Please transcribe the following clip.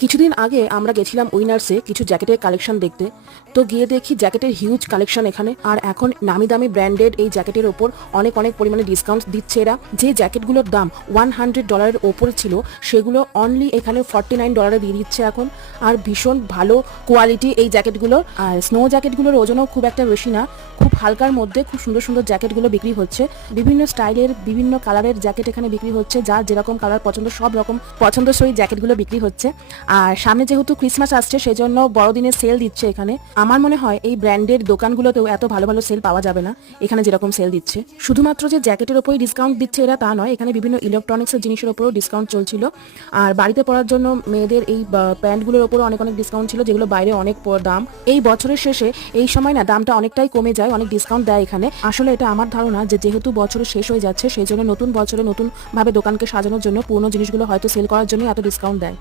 কিছুদিন আগে আমরা গেছিলাম উইনার্সে কিছু জ্যাকেটের কালেকশন দেখতে। তো গিয়ে দেখি জ্যাকেটের হিউজ কালেকশন এখানে। আর এখন নামি দামি ব্র্যান্ডেড এই জ্যাকেটের ওপর অনেক অনেক পরিমাণে ডিসকাউন্ট দিচ্ছে এরা। যে জ্যাকেটগুলোর দাম $100 ওপরে ছিল সেগুলো অনলি এখানে $49 দিয়ে দিচ্ছে এখন। আর ভীষণ ভালো কোয়ালিটি এই জ্যাকেটগুলো। আর স্নো জ্যাকেটগুলোর ওজনও খুব একটা বেশি না, খুব হালকার মধ্যে খুব সুন্দর সুন্দর জ্যাকেটগুলো বিক্রি হচ্ছে। বিভিন্ন স্টাইলের বিভিন্ন কালারের জ্যাকেট এখানে বিক্রি হচ্ছে, যার যেরকম কালার পছন্দ সব রকম পছন্দসই জ্যাকেটগুলো বিক্রি হচ্ছে। আর সামনে যেহেতু ক্রিসমাস আসছে সেজন্য বড়দিনের সেল দিচ্ছে এখানে। আমার মনে হয় এই ব্র্যান্ডের দোকানগুলোতেও এত ভালো ভালো সেল পাওয়া যাবে না এখানে যেরকম সেল দিচ্ছে। শুধুমাত্র যে জ্যাকেটের ওপরই ডিসকাউন্ট দিচ্ছে এরা তা নয়, এখানে বিভিন্ন ইলেকট্রনিক্সের জিনিসের ওপরও ডিসকাউন্ট চলছিল। আর বাড়িতে পরার জন্য মেয়েদের এই প্যান্টগুলোর ওপরও অনেক অনেক ডিসকাউন্ট ছিল, যেগুলো বাইরে অনেক দাম। এই বছরের শেষে এই সময় না দামটা অনেকটাই কমে যায়, অনেক ডিসকাউন্ট দেয় এখানে। আসলে এটা আমার ধারণা যে যেহেতু বছরের শেষ হয়ে যাচ্ছে সেই জন্য নতুন বছরে নতুন ভাবে দোকানকে সাজানোর জন্য পুরনো জিনিসগুলো হয়তো সেল করার জন্য এত ডিসকাউন্ট দেয়।